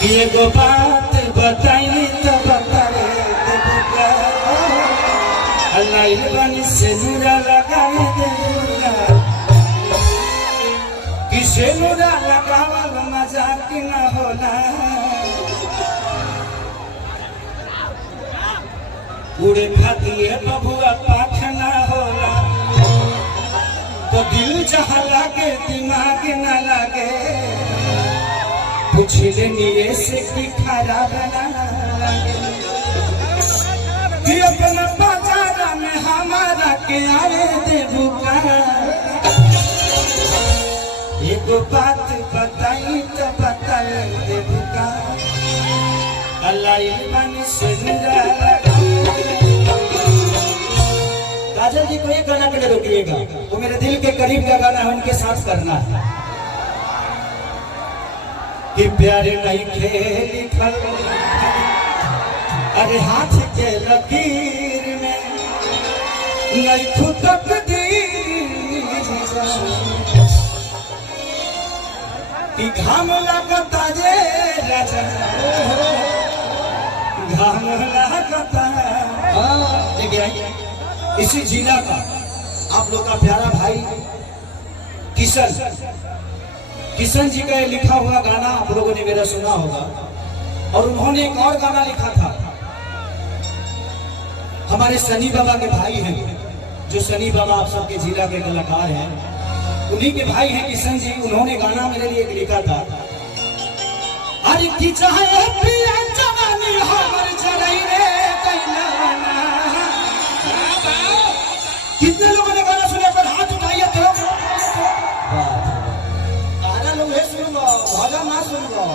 कि एगो बात बताई तो बताए लाइल बनी से नूरा लगाए देगा कि से नूरा लगावल मजाक न होला उड़े खाती बबुआ पाख न होला तो दिल जहाँ लागे दिमाग न लागे पूछले नीरे से कि खराब ना लगे कि अपना बाजार में हमारा के आए देवुका एगो बात बताई तो बताए देवुका अल्लाह मन सुंदर काजल जी को एक गाना के लिए रोकिएगा, वो मेरे दिल के करीब का गाना है, उनके साथ करना है कि प्यारे नहीं खेली खल अरे हाथ के लकीर में नहीं खुद कि घाम लगता जे राजा घाम लगता इसी जिला का आप लोग का प्यारा भाई किशन जी का लिखा हुआ गाना आप लोगों ने मेरा सुना होगा और उन्होंने एक और गाना लिखा था। हमारे सनी बाबा के भाई हैं, जो सनी बाबा आप सबके जिला के कलाकार हैं, उन्हीं के भाई हैं किशन जी। उन्होंने गाना मेरे लिए लिखा था, अरे की चाहे पिया जवानी हमर जरई रे कैलाना। कितने लोगों ने गाना सुने पर हाथ उठाइए तो भजन ना सुनो।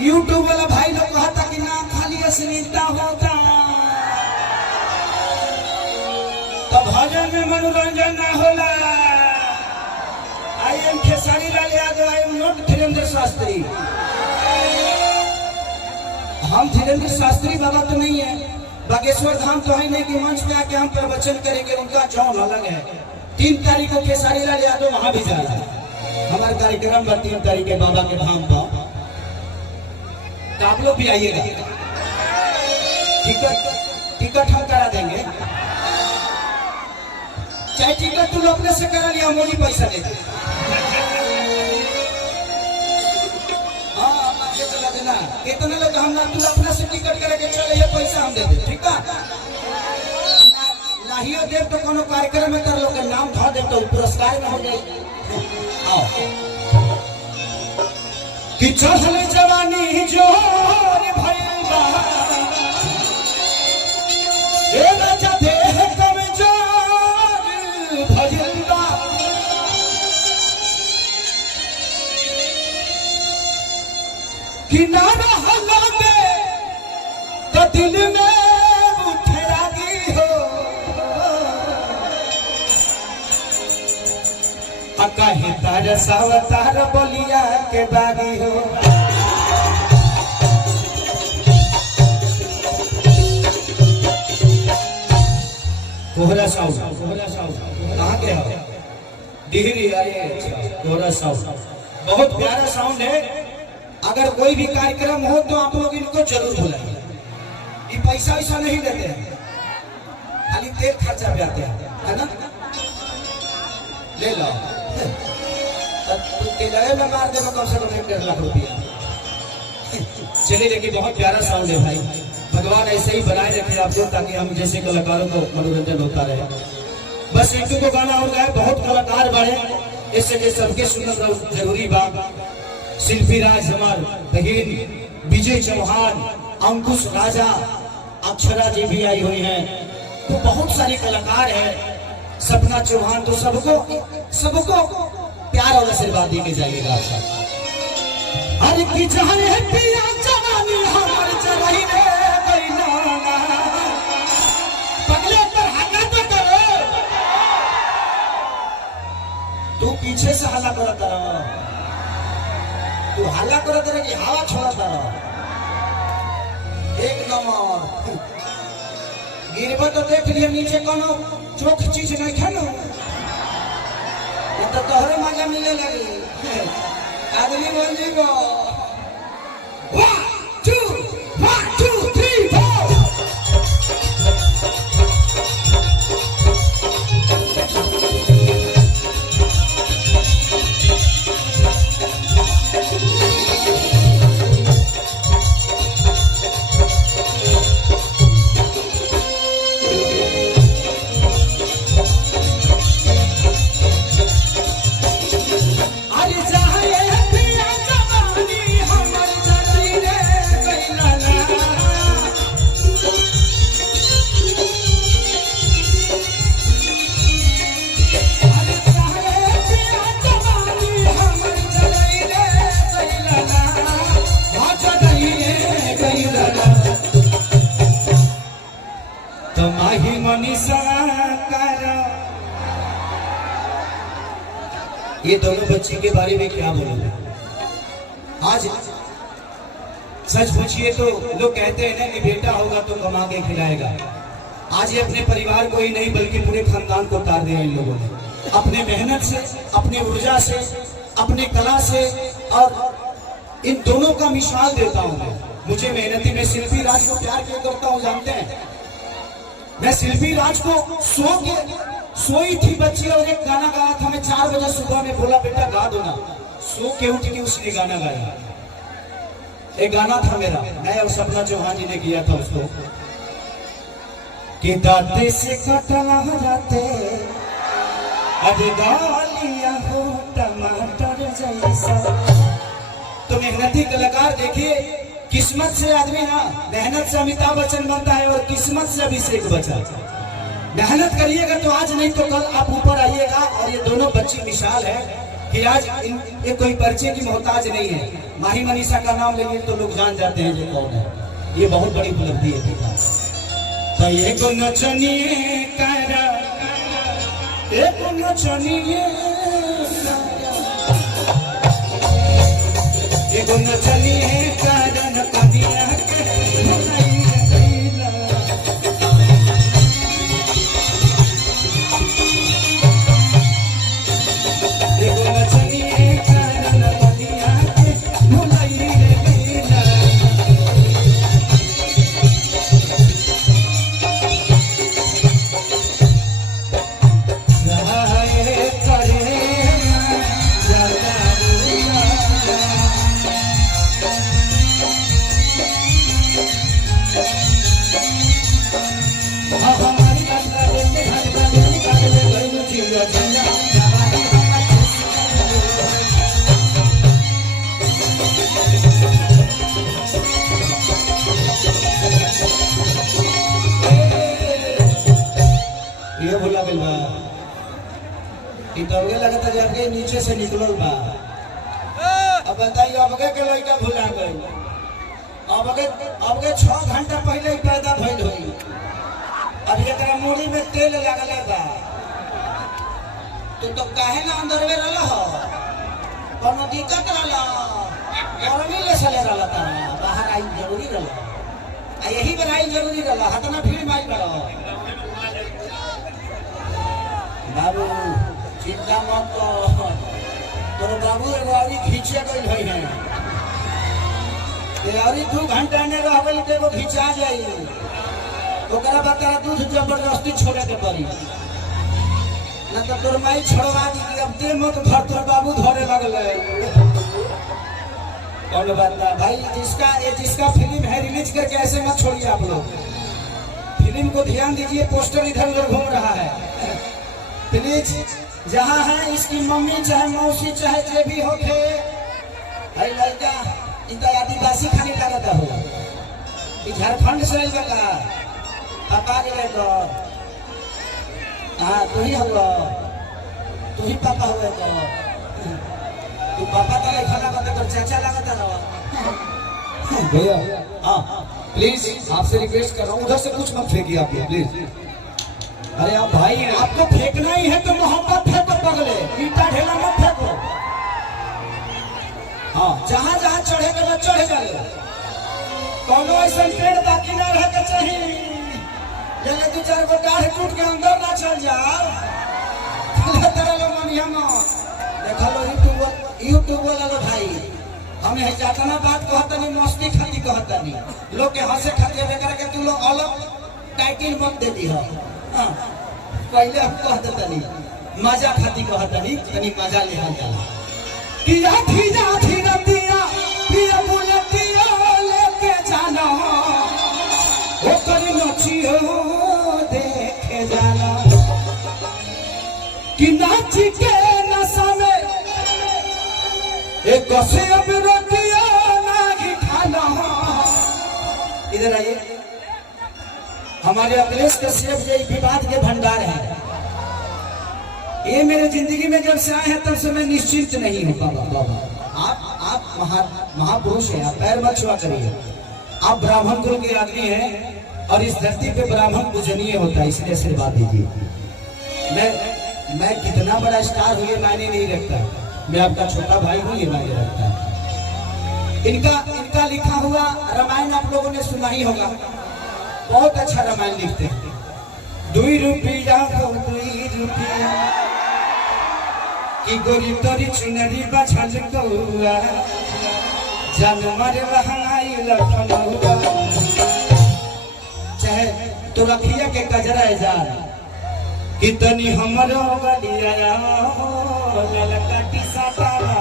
यूट्यूब वाला भाई लोग कहता कि ना खाली अश्लीलता होता तो भजन में मनोरंजन ना होला। I am Khesari Lal Yadav, I am not Dhirendra Shastri. हम धीरेन्द्र शास्त्री बाबा तो नहीं है, बागेश्वर धाम तो है नहीं कि मंच पे आके हम प्रवचन करेंगे, उनका जौन अलग है। 3 तारीख को खेसारी लाल यादव वहां भी जा रहा है। हमारे कार्यक्रम पर 3 तारीख के बाबा के धाम पर, तो आप लोग भी आइएगा। टिकट हम करा देंगे, चाहे टिकट तुम अपने से करा लिया, मुझे पैसा दे दे। हाँ आगे चला देना। कितने लोग हम ना तू अपने से टिकट करा के चले, ये पैसा हम दे दे, ठीक है। लाहियो देव तो कोनो कार्यक्रम में कर लो के नाम धो दे तो पुरस्कार में हो जाए। कि चढ़ल जवानी जोर भइल बा ए राजा देह कमजोर भइल बा कि ना रहला दे तो दिल में उठे लागी हो कहे तार सावतार बलिया के बागी हो। कोहरा साहू कहाँ के हो? डिहरी। कोहरा साहू बहुत प्यारा साउंड है। अगर कोई भी कार्यक्रम हो तो आप लोग इनको जरूर बुलाइए। ये पैसा वैसा नहीं देते हैं, खाली तेल खर्चा पे आते हैं, है ना। ले लो तेल में मार दे कम से कम 1.5 लाख रुपया। चलिए देखिए बहुत प्यारा साउंड है भाई, भगवान ऐसे ही बनाए रखे आपको ताकि हम जैसे कलाकारों को मनोरंजन होता रहे। बस एक को गाना हो गया, बहुत कलाकार बढ़े इससे के सबके सुनना जरूरी बात। शिल्पी राज हमार बहन, विजय चौहान, अंकुश राजा, अक्षरा जी भी आई हुई हैं, तो बहुत सारे कलाकार हैं। सपना चौहान, तो सबको प्यार और आशीर्वाद देके जाइएगा आप सब। अरे की चाहे पिया जवानी हमर जरई रे कैलाना। पगले पर हल्ला तो करो, तू पीछे से हल्ला करता रहो, तू हल्ला करता रहे कि हवा छोड़ता रहो। एक नंबर गिरबा तो देख लिया नीचे कोनो चोख चीज नहीं खानो तो तोहरे मजा मिले लगी। आदमी बन जीवो मनीषा करा। ये दोनों बच्ची के बारे में क्या बोलोगे? आज सच पूछिए तो लोग कहते हैं ना कि बेटा होगा तो कमा के खिलाएगा। आज ये अपने परिवार को ही नहीं बल्कि पूरे खानदान को उतार दिया इन लोगों ने, अपने मेहनत से, अपनी ऊर्जा से, अपनी कला से। और इन दोनों का मिसाल देता हूं मैं। मुझे मेहनती, मैं शिल्पी राज को प्यार क्यों करता हूं जानते हैं? मैं शिल्पी राज को सोई थी बच्ची और एक गाना गाया था। मैं 4 बजे सुबह में बोला बेटा गा दो ना। सो के उठ के उसने गाना गाया। एक गाना था मेरा, मैं और सपना चौहान जी ने किया था उसको कि दांते से कटला जाते अब गालियां हो टमाटर जैसा। तो मेहनती कलाकार देखिए, किस्मत से आदमी ना, मेहनत से अमिताभ बच्चन बनता है और किस्मत से अभिषेक बच्चन। मेहनत करिएगा तो आज नहीं तो कल आप ऊपर आइएगा। और ये दोनों बच्ची मिसाल है कि आज ये कोई परिचय की मोहताज नहीं है। माही मनीषा का नाम लेंगे तो लोग जान जाते हैं ये कौन है। ये बहुत बड़ी उपलब्धि है बेटा। तो ये को नचनिए करा, ये को नचनिए ये को नचनिए करा न कनिया के नहीं कइला। ये को नचनिए करा न कनिया के नहीं कइला। ये भूला गइल बा, इतने लगता जाके नीचे से निकलल बा। अब बताइए अबके के लड़का भूला गई। अबके 6 घंटा पहले ही पैदा भइल हुई। अब एकरा मूड़ी में तेल लगल बा। तो काहे ना अंदर में रहल हो? कोनो दिक्कत रहल? गर्मी ले चले रहल तारा, बाहर आई जरूरी रहल। यही बनाई जरूरी रहल। हतना भीड़ माई बड़ो बाबू, चिंता मत कर। तोर बाबू एगो अभी खींचे गई है। अभी 2 घंटा ने रह गई तो एगो खींचा जाई। ओकरा बता दूध जबरदस्ती छोड़े के पड़ी ना तो तोर माई छोड़वा दी। अब दे मत धर, तोर बाबू धरे लगल। कौन बता भाई, जिसका फिल्म है रिलीज करके ऐसे मत छोड़िए आप लोग। फिल्म को ध्यान दीजिए, पोस्टर इधर उधर घूम रहा है प्लीज। जहाँ है इसकी मम्मी चाहे मौसी चाहे जो भी हो थे, भाई लड़का इतना आदिवासी खाने लगता हो। झारखंड से लगा पापा के तो हाँ तू ही हुआ, तू ही पापा हुए तो तू पापा तो नहीं खाना करते तो चाचा लगता रहो। भैया हाँ प्लीज आपसे रिक्वेस्ट कर रहा हूँ, उधर से कुछ मत फेंकिए आप प्लीज। अरे आप भाई हैं, आपको फेंकना ही है तो मोहब्बत फेंको पगले, ईटा ढेला मत फेंको। हाँ जहाँ जहाँ चढ़ेगा ना चढ़ जाए। कोनो ऐसा पेड़ बाकी ना रह के चाहिए जल्दी 2-4 गो डाढ़ टूट के अंदर ना चल जाओ। तेरा लोग मनिया देखा लो यूट्यूब वाला लो भाई, हमें है जातना बात कहता नहीं, मस्ती खाती कहता नहीं। लोग के हंसे खाते बेकार के तू लोग अलग टाइटिल मत दे दी हो। पहले हम कह देता नहीं, मजा खाती कहता नहीं, तनी मजा ले जाला। किया धीरा धीरा दिया पिया बुलतिया लेके जाना, ओ करी नचियो देखे जाना। कि नाच के नशा में एक से अब रोटिया ना खाना। इधर आइए, हमारे अखिलेश कश्यप जी विवाद के भंडार है। ये मेरे जिंदगी में जब से आए हैं तब से मैं निश्चिंत नहीं हूँ। बाबा आप महापुरुष हैं, आप पैर मत छुआ करिए। आप ब्राह्मण कुल के आदमी हैं और इस धरती पे ब्राह्मण पूजनीय होता है, इसलिए आशीर्वाद दीजिए। मैं कितना बड़ा स्टार हूँ ये मायने नहीं रखता, मैं आपका छोटा भाई हूँ ये मायने रखता है। इनका लिखा हुआ रामायण आप लोगों ने सुना ही होगा, बहुत अच्छा रामायण लिखते हैं। 2 रुपया की गोरी तोरी चुनरी बछल कौआ जानवर लहंगाई लखनऊआ। चाहे तो रखिया के कजरा जा कितनी हमरो गलिया ललकाटी साटावा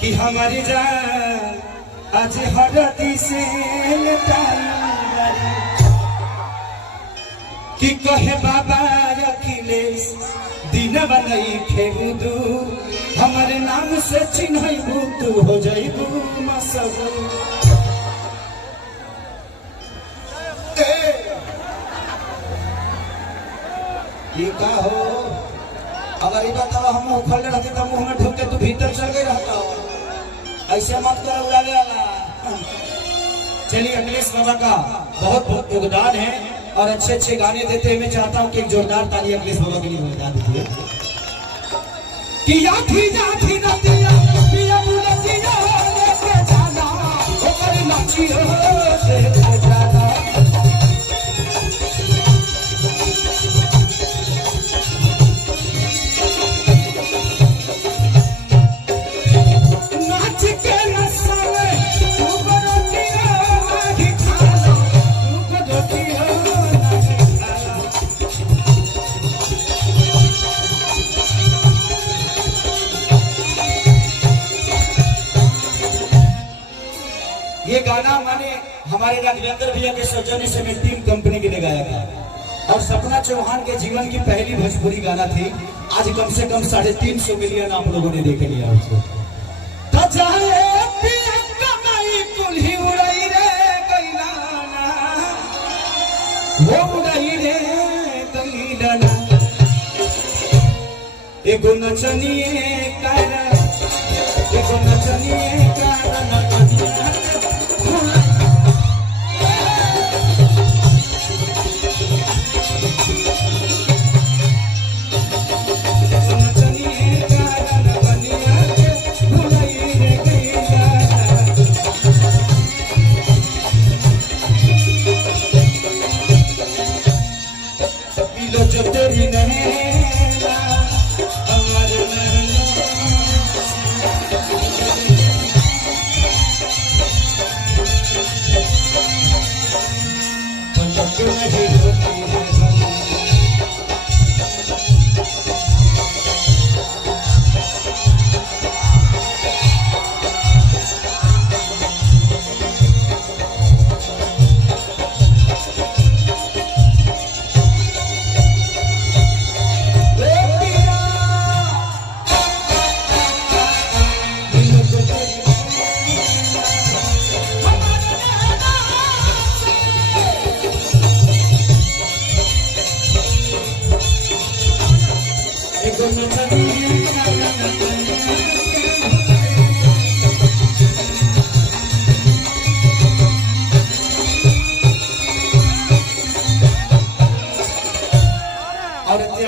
कि हमारी जान आज हरदी से कि कहे बाबा अखिलेश दिन बनई खेबू हमारे नाम से चिन्हबू तू हो जाइबू मसबू। ये का हो, अगर ये बताओ हम उखल रहते तो मुंह में ढूक के तू भीतर चल गई रहता, ऐसे मत करो उड़ाने वाला। चलिए अखिलेश बाबा का बहुत बहुत योगदान है और अच्छे अच्छे गाने देते हैं। मैं चाहता हूँ कि एक जोरदार ताली अखिलेश बाबा के लिए बजा दीजिए। कि आठी जाठी नदिया पिया बुलतिया लेके जाना ओकर नाची हो लेके जाना। ये गाना मैंने हमारे राघवेंद्र भैया के सौजन्य से मैं टीम कंपनी के लिए गाया था और सपना चौहान के जीवन की पहली भोजपुरी गाना थी। आज कम से कम 350 मिलियन आप लोगों ने देख लिया उसको। एगो नचनिए कारण एगो नचनिए कारण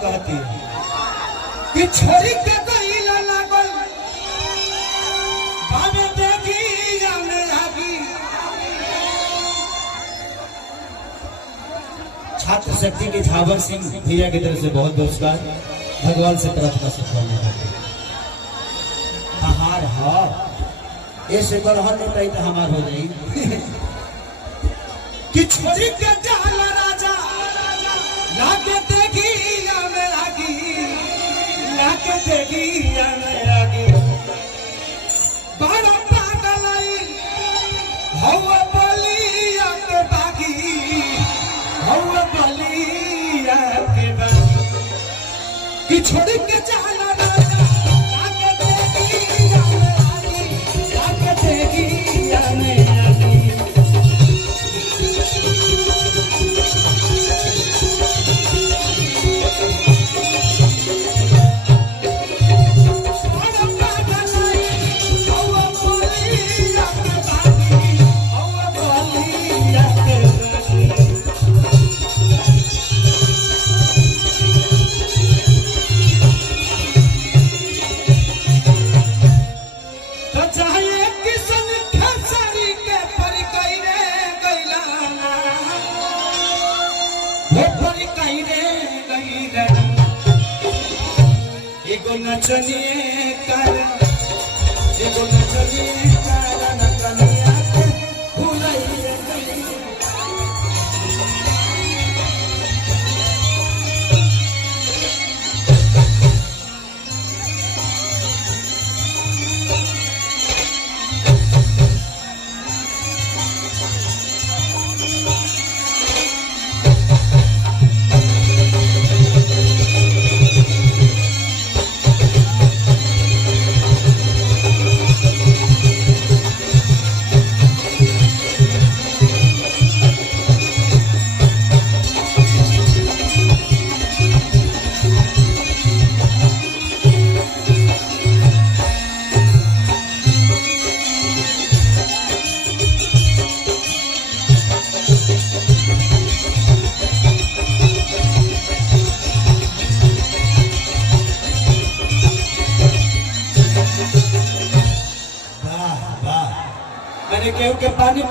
कहती कि छोरी के गईला लागल बाबे देखी जाने आगी। छात्र शक्ति के झावर सिंह भैया की तरफ से बहुत पुरस्कार, भगवान से प्रार्थना सफल हार हार ऐसे बरहर में कही तो हमार हो जाई कि छोरी के जाला राजा लाके देखी लाके देखी आगे बड़ा पागल हवा बलिया के बागी हवा बलिया के बागी कि छोड़ के जाला राजा लाके देखी आगे लाके देखी आगे। एगो नचनिए कर एगो नचनिए कारण कनिया के भुलाइए गई। मैंने केहू के पानी